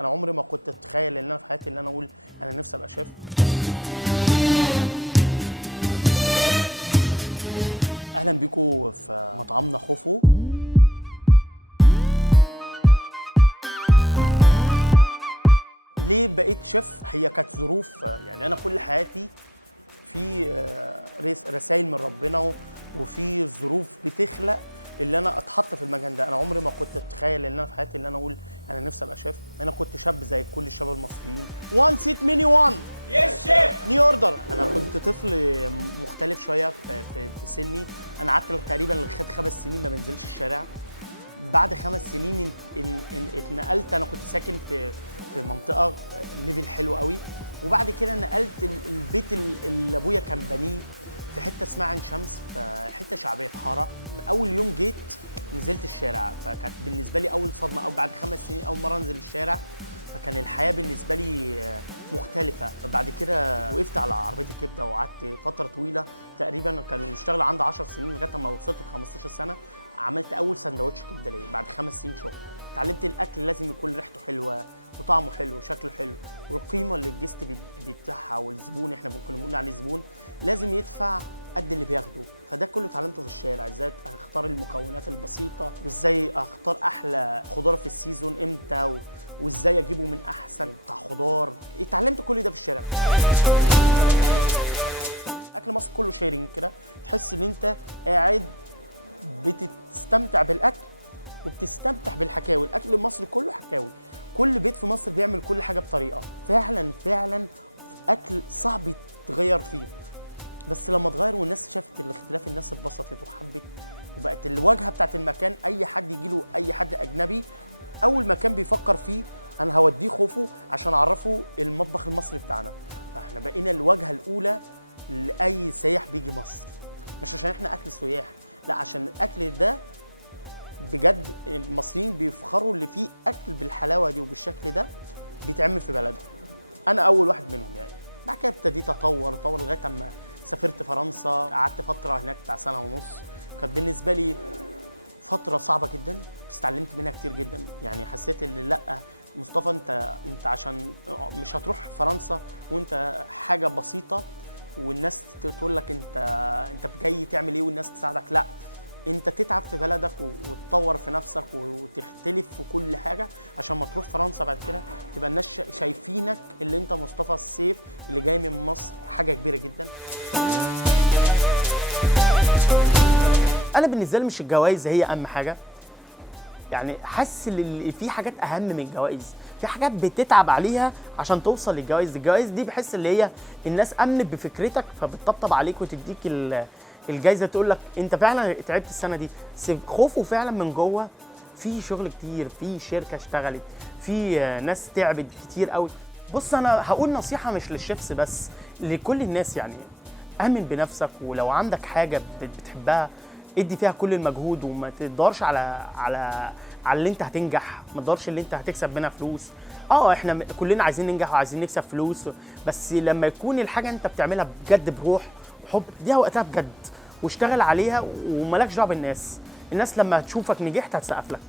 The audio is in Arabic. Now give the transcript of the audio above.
انا عمري ما كنت اتخيل ان انا في حياتي ان انا اقول انا نفسي ابقى شيف. اهلا بيكم في مطعمنا خوفو. ليه بقيت شيف؟ هي كانت ظروف، يعني انا كل حياتي في رسائل من ربنا وفي ظروف بتخلق اللي انا اتحط في المكان ده. انا عمري ما كنت اتخيل ان انا في حياتي ان انا اقول انا نفسي ابقى شيف. انا كنت شاب زي كل الشباب المصريين. وان سيت ميني وان يس شيف نيو اوردر. انا كنت طفل مختلف شويه في سني. انا قعدت تقريبا لغايه 5 سنين ما بنزلش الشارع. بعد 5 سنين اتنقلت. انا كنت ساكن في منطقه ليفل حلو قوي، وبعد كده نقلت البيت اللي ابويا كان بنيه في حته اسمها عين شمس، في حته شعبيه في حاره. اول يوم جيت نزلت الشارع، فكانت بالنسبه لي اول صدمه، او بعد 5 سنين اول مره انزل الشارع، فكان الحياه بالنسبه لي مختلفه. فبعد كده وقفت على عربيه الكبده وقعدت فتره طويله، تقريبا كان بشتغل عندي 10 سنين لغايه ما وصلت ل 15 سنه. عملت اول سندوتش كبده ليا بعد 5 سنين شغل. اتعلمت الاكل لازم يكون ريحته حلوه وطعمه حلو وشكله حلو، والقيمه اللي الجست بيدفعها، والزبون احنا كنا بنقول عليه زبون لازم يدفع قد اللي بياخده. فده كله اتعلمته في الشارع، ازاي اختار المكونات البسيطه، وازاي اختار احلى خضار في السيزون امتى، وازاي اجيبه من احسن بتاع خضار. اتعلمت كل ده في الشارع. اكل مصر كله شيرنج كده، تحس ان انت قاعد بتستمتع بالاكل وبتستمتع بالحكاوي. الاكل المصري كله حكاوي، كل بيت في مصر بيعمل كل حاجه بطريقه. فعلا اكل صعب يتغير فيه، بس لما اتغير والناس شافت الاختلاف الناس اتبسطت وحبت، وبقت الواجهه بتاعت المكان اي حد يجي له، اي حد اجنبي اول مكان بيفكر فيه انا هوديه خوفو عشان اعرفه المطبخ المصري بتاعنا. فاحنا بقينا الواجهه الاولى لاي سياح بيجي مصر، مش عشان احنا اكل سياح، لا، عشان الاكل ده بجد المصريين بيفخروا اللي فيه اكل بالحلاوه دي وبالشكل ده بيتعمل في بلدهم. انا اول واحد منهم يعني. بعد كده ابتديت اطور لغايه اما سافرت فرنسا، قعدت فتره هناك بتاع 1.5 سنة. كانت بالنسبه لي فتره صعبه جدا، بس اتعلمت منها كتير جدا. يعني حسيت ان لا مصطفى، انت عشان مش هتروح فرنسا وانت حاجه بسيطه والناس تقول لك انت جاي تعمل ايه والناس تساعدك. لا، انت تتعب في بلدك وتطور في نفسك وتختلف في كل حاجه عشان ما تروح فرنسا بعد كده تبقى الناس شايفينك اللي انت مصطفى السيف اللي جاي من مصر. حاجه كبيره جدا. انا بالنسبه لي مش الجوائز هي اهم حاجه، يعني حاسس ان في حاجات اهم من الجوائز. في حاجات بتتعب عليها عشان توصل للجوائز. الجوائز دي بحس اللي هي الناس امنت بفكرتك فبتطبطب عليك وتديك الجايزه، تقول لك انت فعلا تعبت السنه دي. خوفو فعلا من جوه في شغل كتير، في شركه اشتغلت، في ناس تعبت كتير قوي. بص، انا هقول نصيحه مش للشيفs بس، لكل الناس. يعني امن بنفسك، ولو عندك حاجه بتحبها ادي فيها كل المجهود، وما تدورش على اللي انت هتنجح، ما تدورش اللي انت هتكسب منها فلوس. احنا كلنا عايزين ننجح وعايزين نكسب فلوس، بس لما يكون الحاجه انت بتعملها بجد بروح وحب اديها وقتها بجد واشتغل عليها، ومالكش دعوه بالناس. الناس لما تشوفك نجحت هتسقف لك.